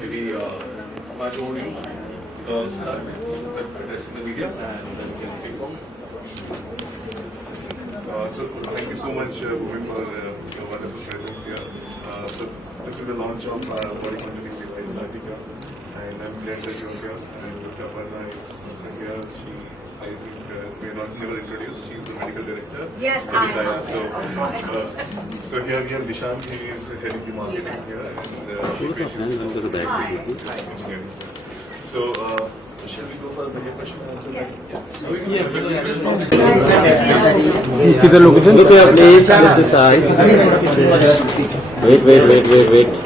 Maybe much over you because addressing the media and then we can take on. So thank you so much, Bhumi, for your wonderful presence here. So this is the launch of body contouring device Artica, and I'm glad that you're here. And Aparna is also here. I think we are not never introduced. She's the medical director. Yes, I am. So here we have Nishant. He is heading the marketing here, and so. Shall we go for the question and answer? Yes. किधर location? Look here, please. At the side. Wait.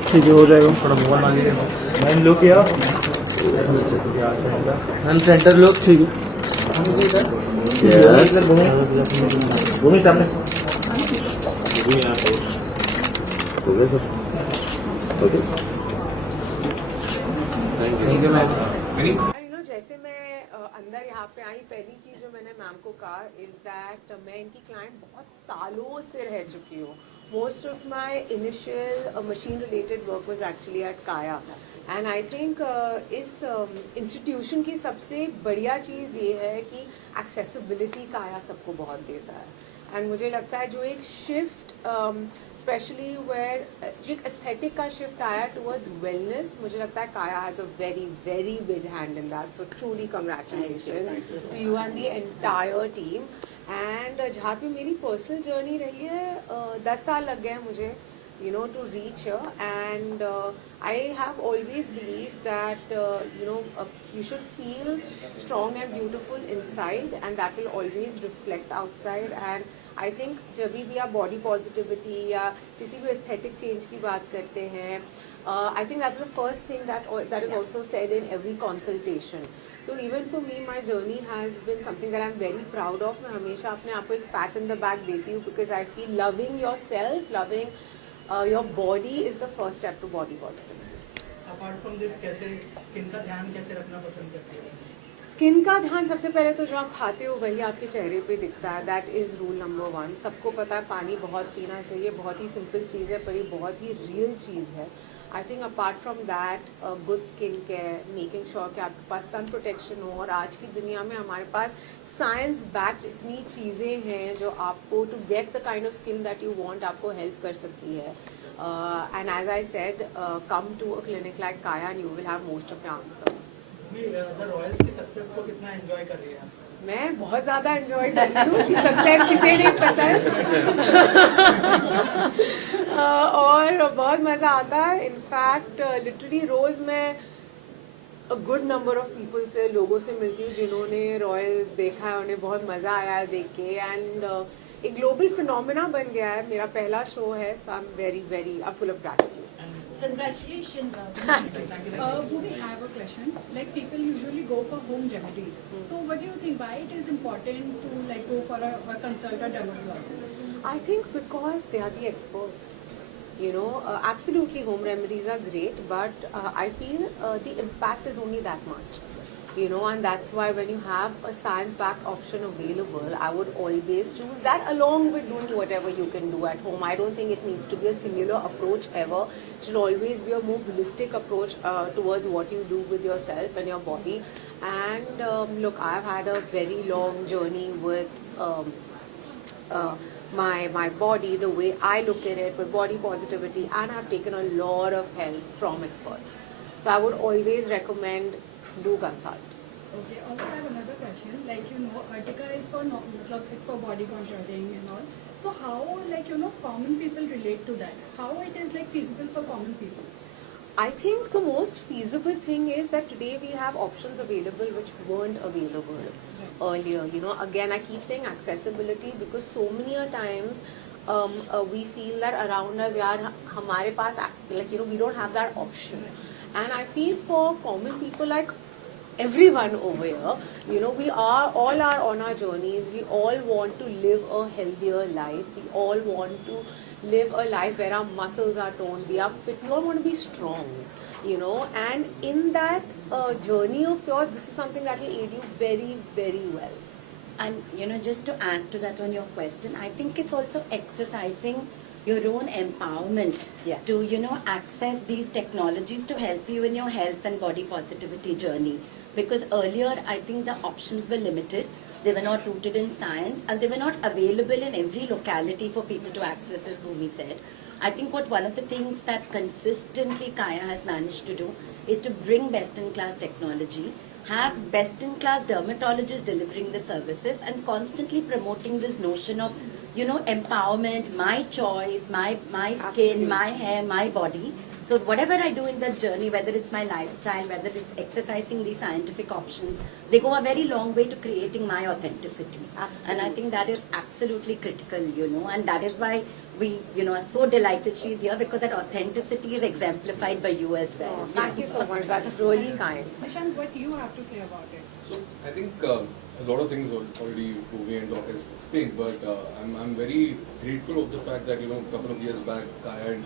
ठीक है, हो जाएगा. थोड़ा mobile मान लीजिए. Man, look here. And center look. ठीक है. Yes. भूमि सामने. भूमि यहाँ पे. हो गया sir. Okay. Thank you, ma'am. जैसे मैं अंदर यहाँ पे आई, पहली चीज़ जो मैंने मैम को कहा इज़ दैट मैं इनकी क्लाइंट बहुत सालों से रह चुकी हूँ. Most of my initial machine related work was actually eight काया, एंड आई थिंक इस इंस्टीट्यूशन की सबसे बढ़िया चीज़ ये है कि एक्सेसिबिलिटी काया सबको बहुत देता है. एंड मुझे लगता है जो एक शिफ्ट स्पेशली वेयर जो एक एस्थेटिक का शिफ्ट आया टुवर्ड्स वेलनेस, मुझे लगता है Kaya has a very very big hand in that. So truly congratulations to you and the entire team. And जहाँ पे मेरी पर्सनल जर्नी रही है, 10 साल लग गए मुझे to reach here, and I have always believed that you should feel strong and beautiful inside, and that will always reflect outside. And I think जब भी आप body positivity या किसी भी aesthetic change की बात करते हैं, I think that's the first thing that is also said in every consultation. So even for me, my journey has been something that I'm very proud of. मैं हमेशा अपने आप को एक pat in the back देती हूँ, because I feel loving yourself, loving your body is the first step to body positivity. Apart from this, कैसे skin का ध्यान कैसे रखना पसंद करते हैं? स्किन का ध्यान सबसे पहले तो जो आप खाते हो वही आपके चेहरे पे दिखता है. That is rule number 1. सबको पता है पानी बहुत पीना चाहिए. बहुत ही सिंपल चीज़ है पर ये बहुत ही रियल चीज़ है. I think apart from that good skin care, making sure कि आपके पास सन प्रोटेक्शन हो. और आज की दुनिया में हमारे पास साइंस बैक्ड इतनी चीज़ें हैं जो आपको to get the kind of skin that you want आपको हेल्प कर सकती है. And as I said, come to a clinic like Kaya and you will have most of the answers. The Royals की सक्सेस को कितना एंजॉय कर रही हैं? मैं बहुत ज़्यादा एंजॉय कर रही हूँ. सक्सेस किसे नहीं पसंद. और बहुत मज़ा आता है. इनफैक्ट लिटरली रोज़ मैं a good number of people से, लोगों से मिलती हूँ जिन्होंने रॉयल्स देखा है. उन्हें बहुत मज़ा आया है देख के. एंड एक ग्लोबल फिनोमेना बन गया है. मेरा पहला शो है, so I'm full of gratitude. Congratulations. Bhumi, I have a question. Like people usually go for home remedies. So what do you think? Why it is important to like go for a consult a dermatologist? I think because they are the experts. You know, absolutely home remedies are great, but I feel the impact is only that much. You know, and that's why when you have a science-backed option available, I would always choose that along with doing whatever you can do at home. I don't think it needs to be a singular approach ever. It should always be a more holistic approach towards what you do with yourself and your body. And look, I've had a very long journey with my body, the way I look at it, with body positivity, and I've taken a lot of help from experts. So I would always recommend do consult. Okay. Also, I have another question. Like Artica is for it's for body contouring and all. So how common people relate to that? How it is like feasible for common people? I think the most feasible thing is that today we have options available which weren't available earlier. You know, again, I keep saying accessibility because so many times we feel that around us, hamare paas, we don't have that option. And I feel for common people like everyone over here, you know, we all are on our journeys. We all want to live a healthier life. We all want to live a life where our muscles are toned, we are fit, we all want to be strong, you know, and in that journey of yours, this is something that will aid you very, very well. And just to add to that on your question, I think it's also exercising your own empowerment Yes. to access these technologies to help you in your health and body positivity journey. Because earlier, I think the options were limited. They were not rooted in science and they were not available in every locality for people to access, as Bhumi said. I think one of the things that consistently Kaya has managed to do is to bring best-in-class technology, have best-in-class dermatologists delivering the services and constantly promoting this notion of, empowerment, my choice, my skin, Absolutely. my hair, my body. So whatever I do in that journey, whether it's my lifestyle, whether it's exercising these scientific options, they go a very long way to creating my authenticity. Absolutely. And I think that is absolutely critical, and that is why we, are so delighted she's here because that authenticity is exemplified by you as well. Oh, thank you so much. That's really kind. Nishant, what do you have to say about it? So I think a lot of things already Bhumi and Doc has explained, but I'm very grateful of the fact that a couple of years back Kaya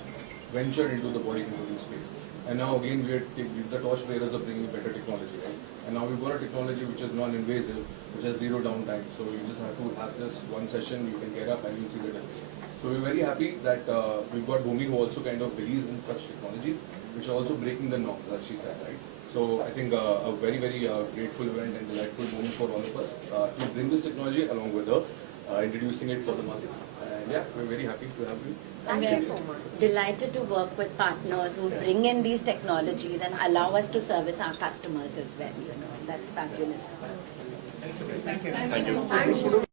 ventured into the body contouring space, and now again we're the torch bearers of bringing better technology, right? And now we've got a technology which is non-invasive, which has zero downtime. So you just have to have this one session, you can get up and you'll see the difference. So we're very happy that we've got Bhumi who also kind of believes in such technologies, which are also breaking the norms, as she said, right? So I think a very, very grateful event and delightful moment for all of us to bring this technology along with her, introducing it for the markets. And yeah, we're very happy to have you. Thank And you we're so much. delighted to work with partners who bring in these technologies and allow us to service our customers as well. So that's fabulous. Thank you. Thank you.